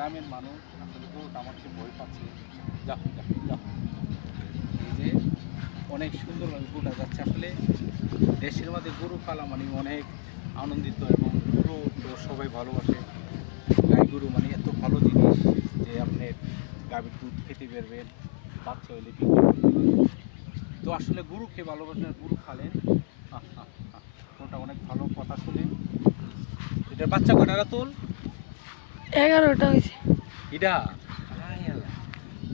গ্রামের মানুষ আসলে গরুটা আমার কাছে ভয় পাচ্ছে। যা যা যা এই যে অনেক সুন্দরভাবে গরুটা যাচ্ছে। আসলে দেশের মধ্যে গরু পালা মানে অনেক আনন্দিত এবং গরু সবাই ভালোবাসে। গাই গরু মানে এত ভালো জিনিস যে আপনি গাভীর দুধ খেতে পারবেন, বাচ্চা পারবেন। তো আসলে গরুকে ভালোবাসেন গরু খালেন ওটা অনেক ভালো কথা শুনে। এটার বাচ্চা কয়টা রাতুল এগারোটা হয়েছে। এটা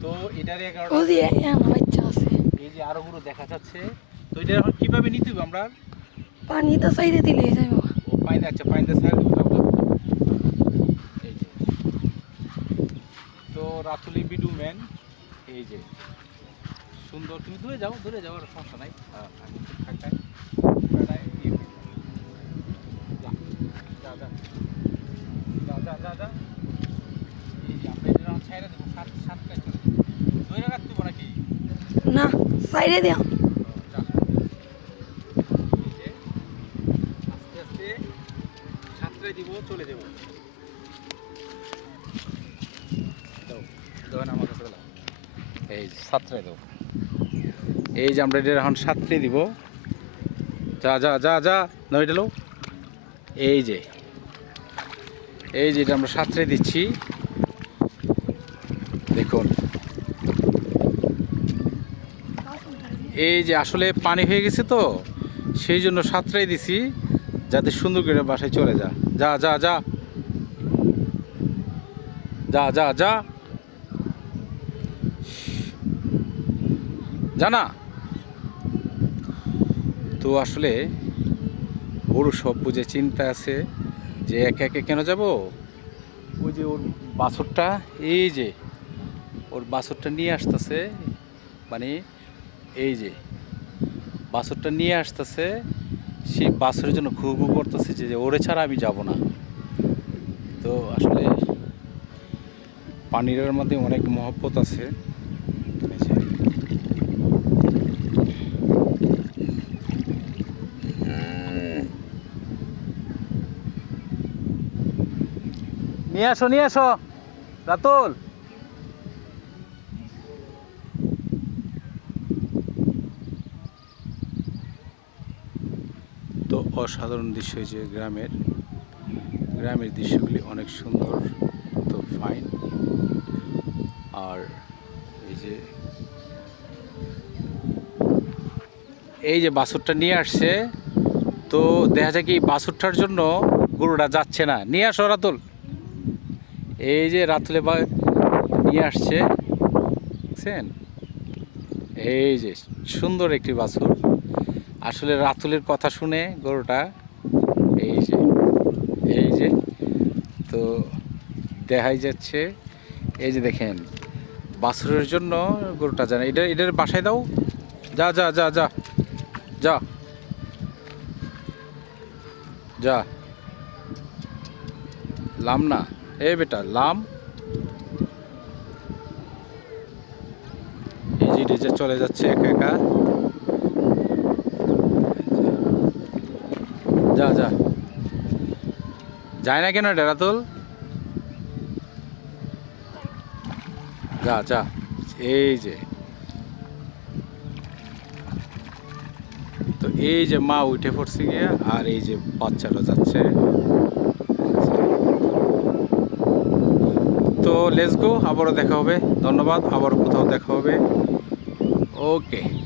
তো এটার এগারোটা ও যে বাচ্চা আছে। এই যে আরও গুলো দেখা যাচ্ছে তো এটা এখন কীভাবে নিতে হবে আমরা? পানি তো চাইতে দিলে যাই বাবা ও পাইনে আচ্ছা পাইনে সাইড তো রাতুলি বিডু ম্যান এই যে। সুন্দর তুমি দূরে যাও দূরে যাও আর সমস্যা নাই হ্যাঁ, আমি একটু ঠান্ডায় ঠান্ডায় ইয়ে করি। যা, যা, যা। যা, যা, যা, যা। এই যে আমরা এটা যখন ছাইড়া দেবো, সাত- সাতটায় চলে যাব। ধইরা রাখতে হবে নাকি? না চাইতে দিও। দিব। এই যে আমরা এটা এখন সাতটায় দিব। যা যা যা যা, নাও এটা লো এই যে। এই যে এটা আমরা সাতটায় দিচ্ছি। দেখুন। এই যে আসলে পানি হয়ে গেছে তো, সেই জন্য সাতটাই দিছি, যাতে সুন্দর করে বাসায় চলে যা। যা যা যা। যা যা যা। জানা তো আসলে ওর সব বুঝে চিন্তা আছে যে একে একে কেন যাব? ওই যে ওর বাছরটা, এই যে ওর বাছরটা নিয়ে আসতেছে মানে এই যে, বাছরটা নিয়ে আসতেছে, সেই বাছরের জন্য ঘু ঘু করতেছে যে ওরে ছাড়া আমি যাব না। তো আসলে পানিরের মধ্যে অনেক মহব্বত আছে। নিয়ে আসো নিয়ে আসো, রাতুল তো অসাধারণ দৃশ্য যে গ্রামের গ্রামের দৃশ্যগুলি অনেক সুন্দর, তো ফাইন আর এই যে এই যে বাছুরটা নিয়ে আসছে, তো দেখা যায় কি বাছুরটার জন্য গরুটা যাচ্ছে না। নিয়ে আসো রাতুল। এই যে রাতুলে বা, নিয়ে আসছে। দেখছেন? এই যে সুন্দর একটি বাছুর। আসলে রাতুলের কথা শুনে গরুটা এই যে এই যে, তো দেখাই যাচ্ছে, এই যে দেখেন, বাছুরের জন্য গরুটা জানে, এটা, এটার বাসায় দাও, যা যা যা যা যা যা, লাম না, এ বেটা, লাম, এই যে চলে যাচ্ছে একা একা যা যা। যায় না কেন ডেরাতুল যা যা। এই যে। তো এই যে মা উঠে পড়ছে গিয়া, আর এই যে বাচ্চাটা যাচ্ছে। তো লেটস গো আবারও দেখা হবে। ধন্যবাদ, আবারও কোথাও দেখা হবে। ওকে